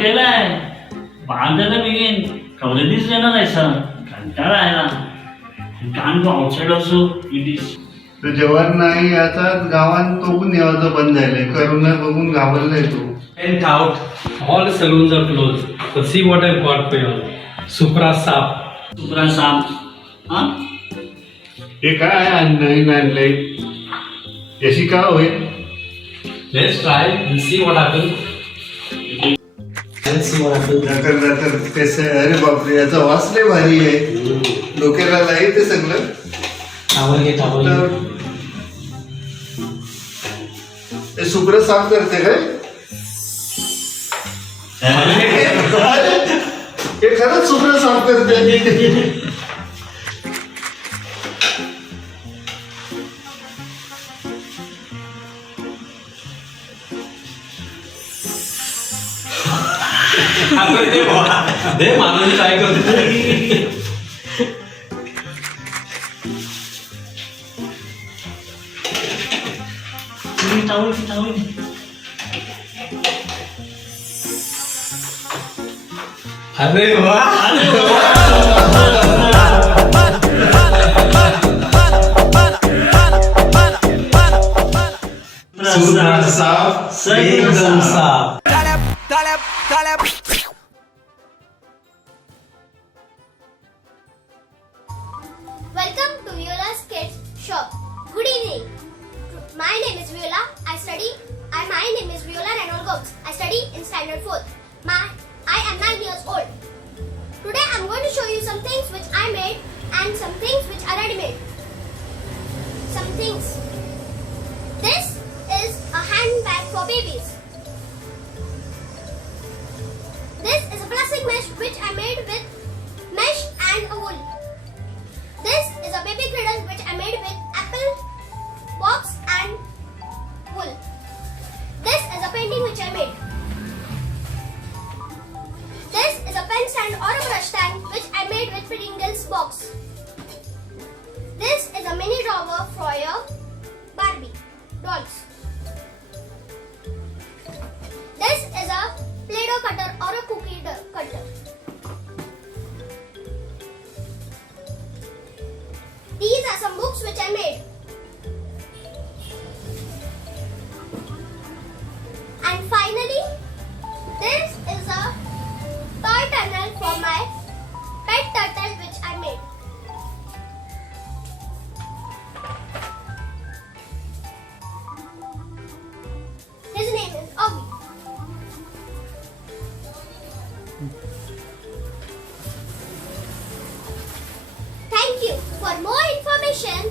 केलाय बांधायला बिगेन कवरेदीच देणार आहे सर कंटाळा आहे ना can go outside also it is तो जवान नाही आता गावात तो पण यायचं बंद झालंय करोना बघून घाबरलाय तो. Went out. All the saloons are closed. So see what I've got for you. Supra Sap. सुप्रा साप हा हे काय नवीन आणलंय याची का होईल. Let's try and see what happens. Let's see what happens. नकर कसं अरे बापरे याचा वास लय भारी आहे डोक्याला लागेल ते सगळं. Towel घे towel. ते सुप्र साफ करते काय हे खरंच सुप्र साफ करते. दे मानवी काय करते. टावल अरे वाह. सुप्र साफ एकदम साफ. Welcome to Viola's Kids Shop. Good evening. My name is Viola. My name is Viola Reynolds Gomes. I study in standard 4th. I am 9 years old. Today I am going to show you some things which I made and some things which are ready made. Some things. This is a handbag for babies. This is a plastic mesh which I made with mesh and a wool. This is a baby cradle which I made with apple box and wool. This is a painting which I made. This is a pen stand or a brush stand which I made with Pringles box. This is a mini drawer for your Barbie dolls. This is a Play-Doh cutter or a cookie cutter. These are some books which I made. And finally, this is a toy tunnel for my pet turtle which I made. His name is Augie. Thank you. For more information,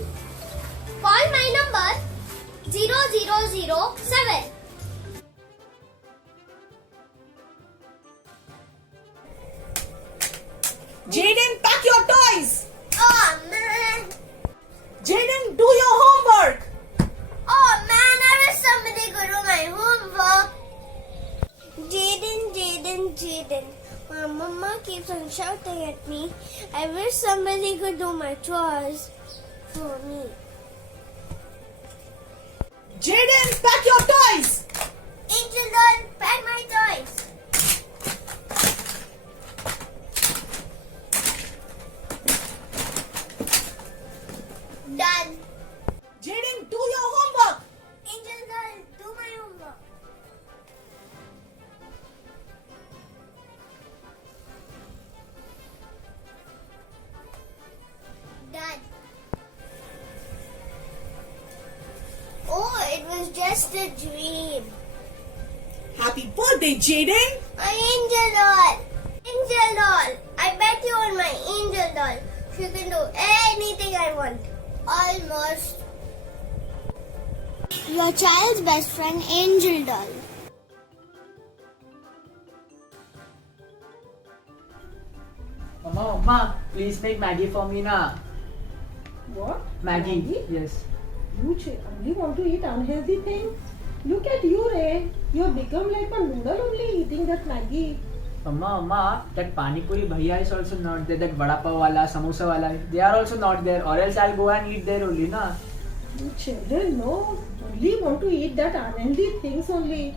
call my number 0007. Jaden, pack your toys! Oh man! Jaden, do your homework! Oh man, I wish somebody could do my homework. Jaden. My mama keeps on shouting at me. I wish somebody could do my chores for me. Jaden, pack your toys! Angel doll, pack my toys. Done. Jaden, do your homework! Angel doll, do my homework. Done. Oh, it was just a dream. Happy birthday, Jaden! My angel doll. Angel doll. I bet you on my angel doll. She can do anything I want. Almost. Your child's best friend, Angel doll. Mama, please make Maggie for me na. What? Maggie? Yes. You only want to eat unhealthy things? Look at you, Ray. You have become like a noodle only eating that Maggie. Mama, that Pani Puri bhaiya is also not there. That vada pav wala, samosa wala, they are also not there. Or else I'll go and eat there only na. You children, no. Only want to eat that unhealthy things only.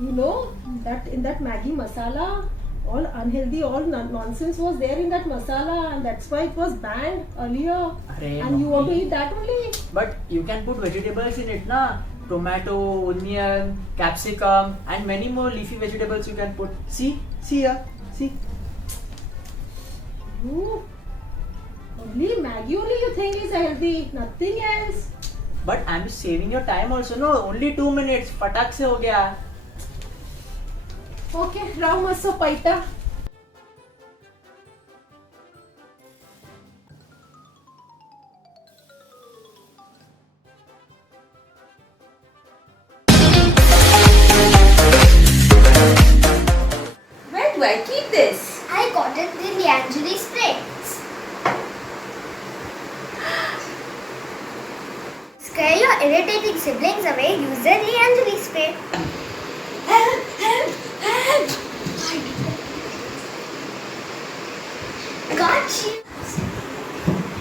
You know that in that Maggi masala, all unhealthy, all nonsense was there in that masala, and that's why it was banned earlier. Arey, And you no. want to eat that only? But you can put vegetables in it, na? Tomato, onion, capsicum, and many more leafy vegetables you can put. See here, see. You only Maggi only you think is healthy, nothing else. But I'm just saving your time also. No, only 2 minutes. फटाक से हो गया. Okay, Ram Maso Paita. Where do I keep this? I got it in the Anjali spray. Scare your irritating siblings away, use the Anjali spray. Help! Help! Help! Got you!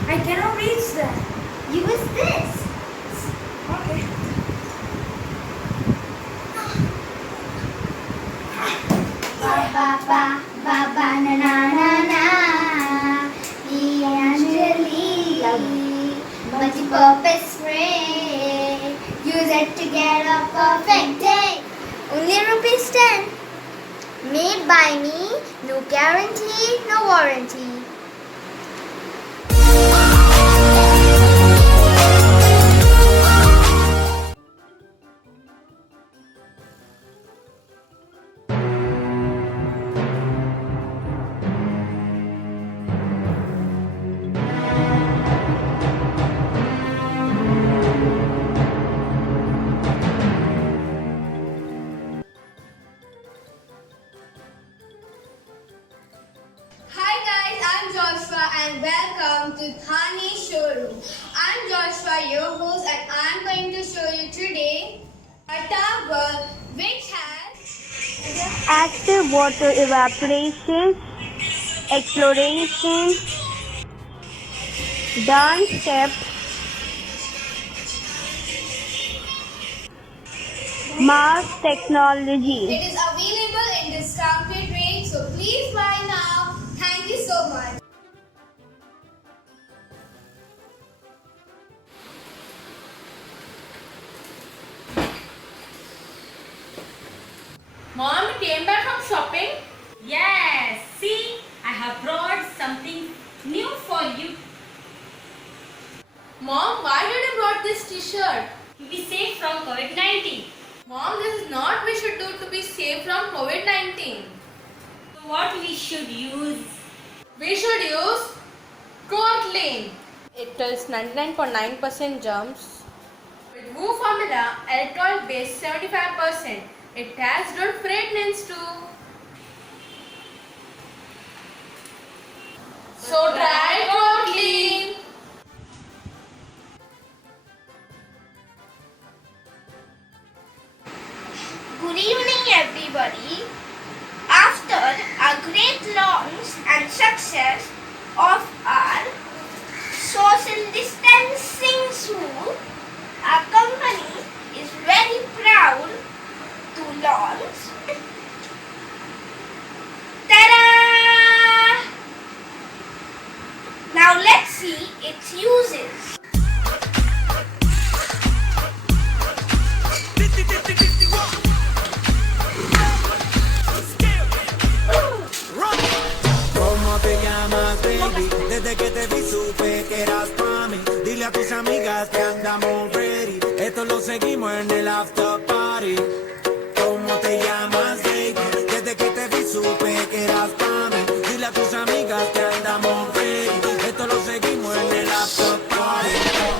I cannot reach that. Use this. Okay. Ba ba ba ba ba na na na na. The Anjali multi-purpose spray. Use it to get a perfect day. Only ₹10. Made by me. No guarantee, no warranty. Hi guys, I'm Joshua and welcome to Thane Showroom. I'm Joshua, your host, and I'm going to show you today a towel which has Active water evaporation, exploration, dance steps, Mars technology. it is available in discounted rate, so please buy now. Thank you so much. Mom came back from shopping? Yes. See, I have brought something new for you. Mom, why did you brought this t-shirt? To be safe from COVID-19. Mom, this is not we should do to be safe from COVID-19. So what we should use? We should use Cortline. It kills 99.9% germs. With Woo formula, alcohol based 75%. It has good fragrance too. So try Cortline. Good evening, everybody. After a great launch and success of our social distancing tool, our company is very proud to launch. Ta-da! Now let's see its uses. ¿Cómo te llamas, baby? Desde que te vi supe que eras pa' mí. Dile a tus amigas que andamos ready. Esto lo seguimos en el after party. ¿Cómo te llamas, baby? Desde que te vi supe que eras pa' mí. Dile a tus amigas que andamos ready. Esto lo seguimos en el after party.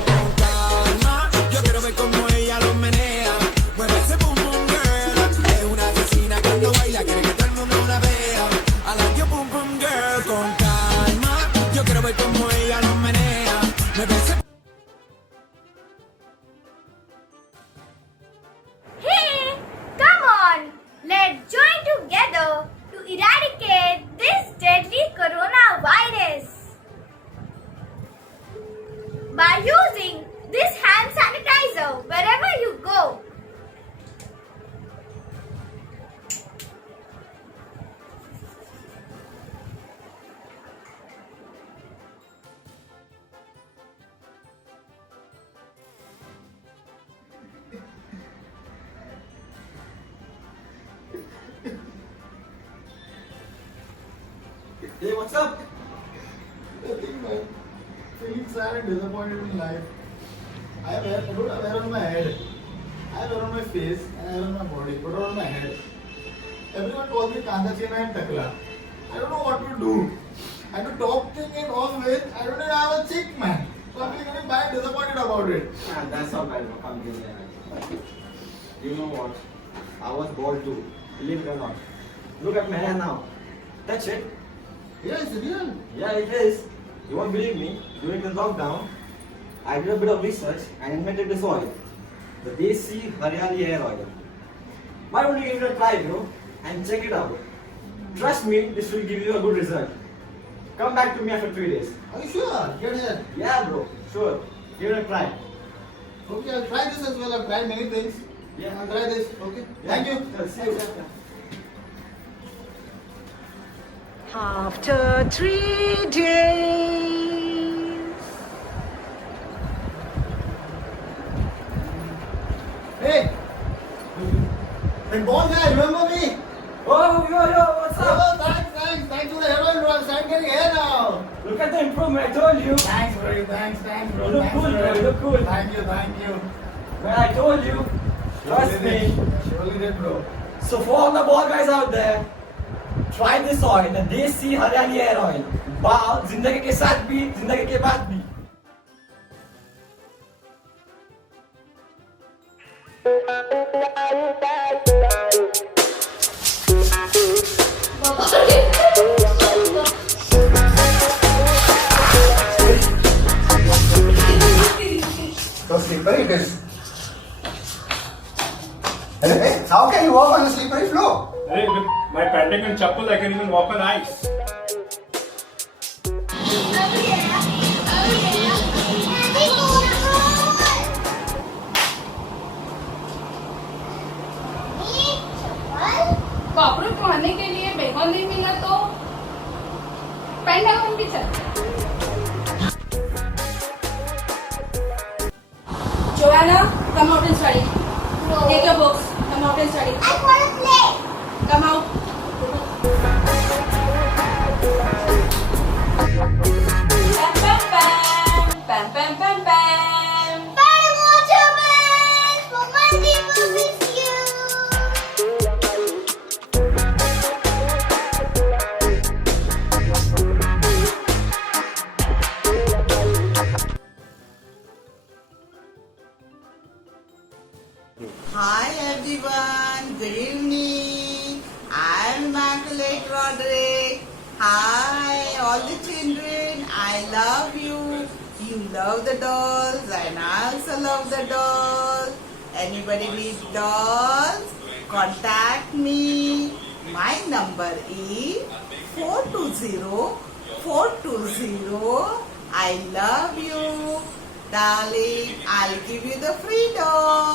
Con calma, yo quiero ver cómo ella lo menea. Mueve ese boom boom girl. Es una asesina cuando baila, quiere que todo el mundo la vea. I like your boom boom girl. Con calma, yo quiero ver cómo ella lo menea. Mueve ese Hey! Hey, what's up? Nothing, man. Feeling sad and disappointed in life. I don't have hair on my head. I have hair on my face and hair on my body, but not on my head. Everyone calls me Kanda Chena and Takla. I don't know what to do. I have to top thing and off with. I don't even have a chick, man. So I'm feeling bad, disappointed about it. Man, that's all right. Come here. You know what? I was bald too. Believe it or not. Look at my hair now. That's it. Yeah, it's real. Yeah, it is. You won't believe me. During the lockdown, I did a bit of research and invented this oil. The Desi Haryali hair oil. Why don't you give it a try, bro? And check it out. Trust me, this will give you a good result. Come back to me after 3 days. Are you sure? Get here. Yeah, bro. Sure. Give it a try. Okay, I'll try this as well. I've tried many things. Yeah. I'll try this. Okay. Yeah. Thank you. See you. After 3 days. Hey! That boss guy, remember me? Oh, yo, what's up? Oh, thanks to the hair oil, bro. I'm starting getting hair now. Look at the improvement, I told you. Thanks, bro. Thanks, bro. You look Thanks, cool, bro. You look cool. Thank you. Man, I told you. Trust me. Surely did, bro. So for all the ball guys out there, try this oil, the Desi Haryali hair oil. बाल जिंदगी के साथ भी, जिंदगी के बाद भी. So slippery it is. Hey, how can you walk on a slippery floor? Hey, with my patek and chappal, I can even walk on ice. Cockroach मारने के लिए बेगोन नहीं मिला तो पेंटागन भी चल. Joanna, come out and study. No. Take your books. Come out and study. I want to play. Come out. Pam, pam, pam, pam. But watch your back for my people with you. Hi everyone, good evening. I'm Immaculate Roderick. Hi all the children, I love you. You love the dolls and I also love the dolls. Anybody need dolls? Contact me. My number is 420-420. I love you. Darling, I'll give you the free doll.